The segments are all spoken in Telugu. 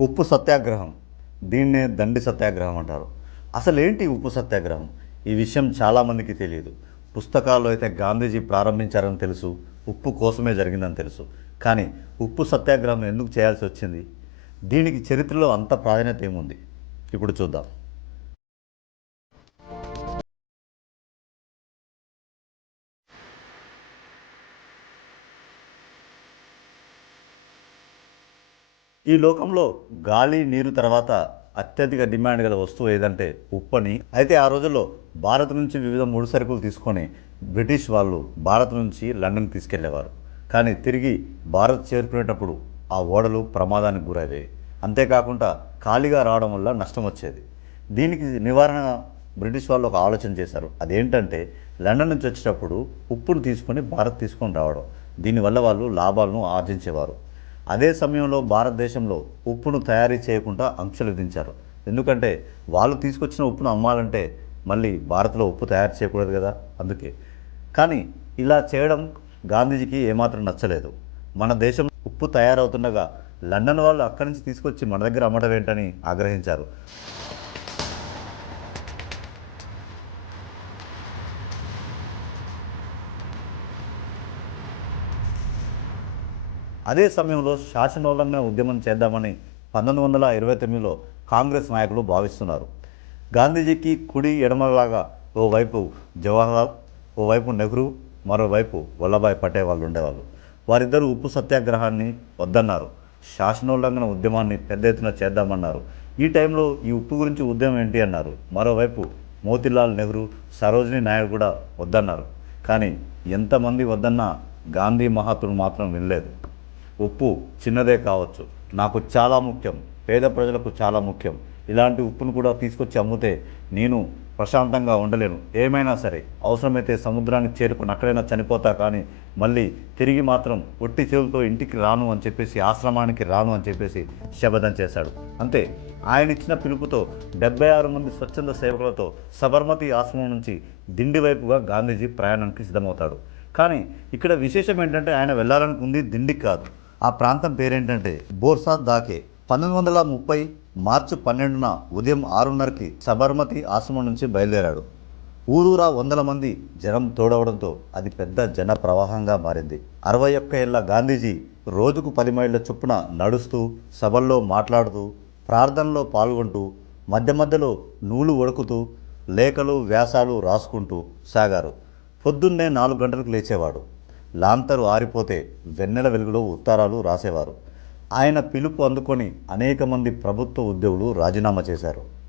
ఉప్పు సత్యాగ్రహం. దీన్నే దండి సత్యాగ్రహం అంటారు. అసలు ఏంటి ఉప్పు సత్యాగ్రహం? ఈ విషయం చాలామందికి తెలియదు. పుస్తకాల్లో అయితే గాంధీజీ ప్రారంభించారని తెలుసు ఉప్పు కోసమే జరిగిందని తెలుసు. కానీ ఉప్పు సత్యాగ్రహం ఎందుకు చేయాల్సి వచ్చింది? దీనికి చరిత్రలో అంత ప్రాధాన్యత ఏముంది? ఇప్పుడు చూద్దాం. ఈ లోకంలో గాలి నీరు తర్వాత అత్యధిక డిమాండ్ గల వస్తువు ఏదంటే ఉప్పని. అయితే ఆ రోజుల్లో భారత్ నుంచి వివిధ ముడి సరుకులు తీసుకొని బ్రిటిష్ వాళ్ళు భారత్ నుంచి లండన్ తీసుకెళ్ళేవారు. కానీ తిరిగి భారత్ చేరుకునేటప్పుడు ఆ ఓడలు ప్రమాదానికి గురయ్యాయి. అంతేకాకుండా ఖాళీగా రావడం వల్ల నష్టం వచ్చేది. దీనికి నివారణ బ్రిటిష్ వాళ్ళు ఒక ఆలోచన చేశారు. అదేంటంటే లండన్ నుంచి వచ్చేటప్పుడు ఉప్పును తీసుకొని భారత్ తీసుకొని రావడం. దీనివల్ల వాళ్ళు లాభాలను ఆర్జించేవారు. అదే సమయంలో భారతదేశంలో ఉప్పును తయారీ చేయకుండా ఆంక్షలు విధించారు. ఎందుకంటే వాళ్ళు తీసుకొచ్చిన ఉప్పును అమ్మాలంటే మళ్ళీ భారత్లో ఉప్పు తయారు చేయకూడదు కదా అందుకే. కానీ ఇలా చేయడం గాంధీజీకి ఏమాత్రం నచ్చలేదు. మన దేశం ఉప్పు తయారవుతుండగా లండన్ వాళ్ళు అక్కడి నుంచి తీసుకొచ్చి మన దగ్గర అమ్మడం ఏంటని ఆగ్రహించారు. అదే సమయంలో శాసనోల్లంఘన ఉద్యమం చేద్దామని పంతొమ్మిది వందల ఇరవై తొమ్మిదిలో కాంగ్రెస్ నాయకులు భావిస్తున్నారు. గాంధీజీకి కుడి ఎడమలాగా ఓవైపు జవహర్లాల్ ఓవైపు నెహ్రూ మరోవైపు వల్లభాయ్ పటేల్ వాళ్ళు ఉండేవాళ్ళు. వారిద్దరూ ఉప్పు సత్యాగ్రహాన్ని వద్దన్నారు. శాసనోల్లంఘన ఉద్యమాన్ని పెద్ద ఎత్తున చేద్దామన్నారు. ఈ టైంలో ఈ ఉప్పు గురించి ఉద్యమం ఏంటి అన్నారు. మరోవైపు మోతిలాల్ నెహ్రూ సరోజిని నాయుడు కూడా వద్దన్నారు. కానీ ఎంతమంది వద్దన్నా గాంధీ మహాత్ముడు మాత్రం వినలేదు. ఉప్పు చిన్నదే కావచ్చు. నాకు చాలా ముఖ్యం. పేద ప్రజలకు చాలా ముఖ్యం. ఇలాంటి ఉప్పును కూడా తీసుకొచ్చి అమ్మితే నేను ప్రశాంతంగా ఉండలేను. ఏమైనా సరే అవసరమైతే సముద్రానికి చేరుకుని అక్కడైనా చనిపోతా కానీ మళ్ళీ తిరిగి మాత్రం ఒట్టి చెవులతో ఇంటికి రాను అని చెప్పేసి ఆశ్రమానికి రాను అని చెప్పేసి శబదం చేశాడు. అంతే. ఆయన ఇచ్చిన పిలుపుతో డెబ్బై ఆరు మంది స్వచ్ఛంద సేవకులతో సబర్మతి ఆశ్రమం నుంచి దిండి వైపుగా గాంధీజీ ప్రయాణానికి సిద్ధమవుతాడు. కానీ ఇక్కడ విశేషం ఏంటంటే ఆయన వెళ్ళాలనుకుంది దిండికి కాదు. ఆ ప్రాంతం పేరేంటంటే బోర్సా దాకే. పంతొమ్మిది వందల ముప్పై మార్చి పన్నెండున ఉదయం ఆరున్నరకి సబర్మతి ఆశ్రమం నుంచి బయలుదేరాడు. ఊరూరా వందల మంది జనం తోడవడంతో అది పెద్ద జన ప్రవాహంగా మారింది. అరవై ఒక్క ఏళ్ళ గాంధీజీ రోజుకు పది మైళ్ళ చొప్పున నడుస్తూ సభల్లో మాట్లాడుతూ ప్రార్థనలో పాల్గొంటూ మధ్య మధ్యలో నూలు వడుకుతూ లేఖలు వ్యాసాలు రాసుకుంటూ సాగారు. పొద్దున్నే నాలుగు గంటలకు లేచేవాడు. లాంతరు ఆరిపోతే వెన్నెల వెలుగులో ఉత్తరాలు రాసేవారు. ఆయన పిలుపు అందుకొని అనేక మంది ప్రభుత్వ ఉద్యోగులు రాజీనామా చేశారు.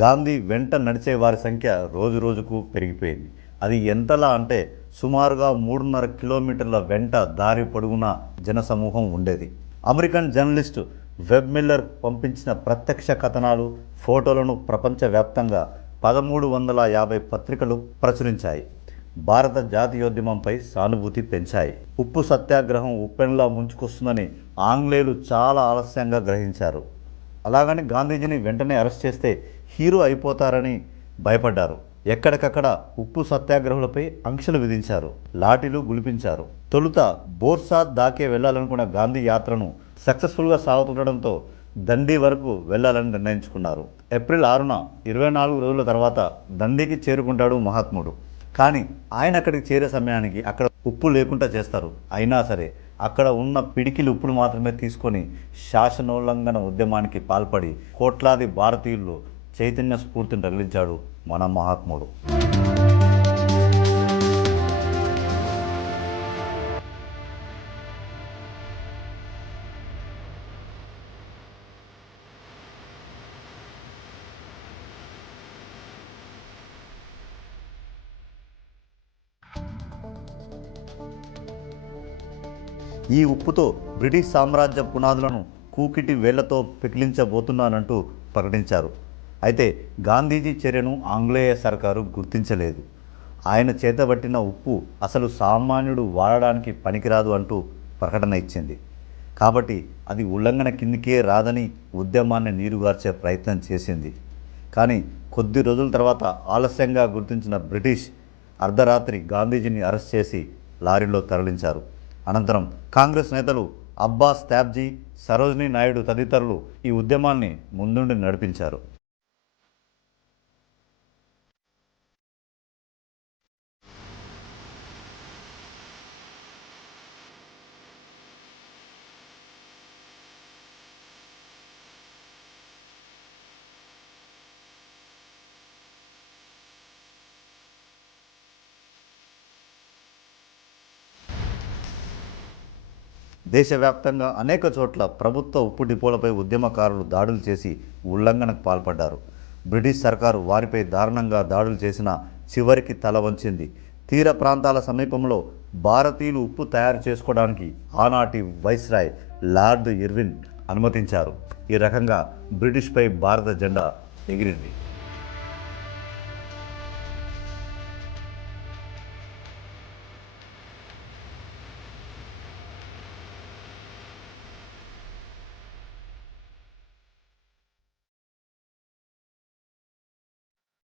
గాంధీ వెంట నడిచే వారి సంఖ్య రోజు రోజుకు పెరిగిపోయింది. అది ఎంతలా అంటే సుమారుగా మూడున్నర కిలోమీటర్ల వెంట దారి పొడుగున జనసమూహం ఉండేది. అమెరికన్ జర్నలిస్టు వెబ్ మిల్లర్ పంపించిన ప్రత్యక్ష కథనాలు ఫోటోలను ప్రపంచవ్యాప్తంగా పదమూడు వందల యాభై పత్రికలు ప్రచురించాయి. భారత జాతీయోద్యమంపై సానుభూతి పెంచాయి. ఉప్పు సత్యాగ్రహం ఉప్పెనలా ముంచుకొస్తుందని ఆంగ్లేయులు చాలా ఆలస్యంగా గ్రహించారు. అలాగని గాంధీజీని వెంటనే అరెస్ట్ చేస్తే హీరో అయిపోతారని భయపడ్డారు. ఎక్కడికక్కడ ఉప్పు సత్యాగ్రహులపై ఆంక్షలు విధించారు లాఠీలు గులిపించారు. తొలుత బోర్సాద్ దాకే వెళ్ళాలనుకున్న గాంధీ యాత్రను సక్సెస్ఫుల్గా సాగుతుండడంతో దండి వరకు వెళ్ళాలని నిర్ణయించుకున్నారు. ఏప్రిల్ ఆరున ఇరవై నాలుగు రోజుల తర్వాత దండికి చేరుకుంటాడు మహాత్ముడు. కానీ ఆయన అక్కడికి చేరే సమయానికి అక్కడ ఉప్పు లేకుండా చేస్తారు. అయినా సరే అక్కడ ఉన్న పిడికిలు ఉప్పును మాత్రమే తీసుకొని శాసనోల్లంఘన ఉద్యమానికి పాల్పడి కోట్లాది భారతీయుల్లో చైతన్య స్ఫూర్తిని రగిలించాడు మన మహాత్ముడు. ఈ ఉప్పుతో బ్రిటిష్ సామ్రాజ్య పునాదులను కూకిటి వేళ్ళతో పెకిలించబోతున్నానంటూ ప్రకటించారు. అయితే గాంధీజీ చర్యను ఆంగ్లేయ సర్కారు గుర్తించలేదు. ఆయన చేతబట్టిన ఉప్పు అసలు సామాన్యుడు వాడడానికి పనికిరాదు అంటూ ప్రకటన ఇచ్చింది. కాబట్టి అది ఉల్లంఘన కిందికే రాదని ఉద్యమాన్ని నీరుగార్చే ప్రయత్నం చేసింది. కానీ కొద్ది రోజుల తర్వాత ఆలస్యంగా గుర్తించిన బ్రిటిష్ అర్ధరాత్రి గాంధీజీని అరెస్ట్ చేసి లారీలో తరలించారు. అనంతరం కాంగ్రెస్ నేతలు అబ్బాస్ త్యాబ్జీ సరోజినీ నాయుడు తదితరులు ఈ ఉద్యమాన్ని ముందుండి నడిపించారు. దేశవ్యాప్తంగా అనేక చోట్ల ప్రభుత్వ ఉప్పు డిపోలపై ఉద్యమకారులు దాడులు చేసి ఉల్లంఘనకు పాల్పడ్డారు. బ్రిటిష్ సర్కారు వారిపై దారుణంగా దాడులు చేసిన చివరికి తల వంచింది. తీర ప్రాంతాల సమీపంలో భారతీయులు ఉప్పు తయారు చేసుకోవడానికి ఆనాటి వైస్రాయ్ లార్డ్ ఇర్విన్ అనుమతించారు. ఈ రకంగా బ్రిటిష్పై భారత జెండా ఎగిరింది.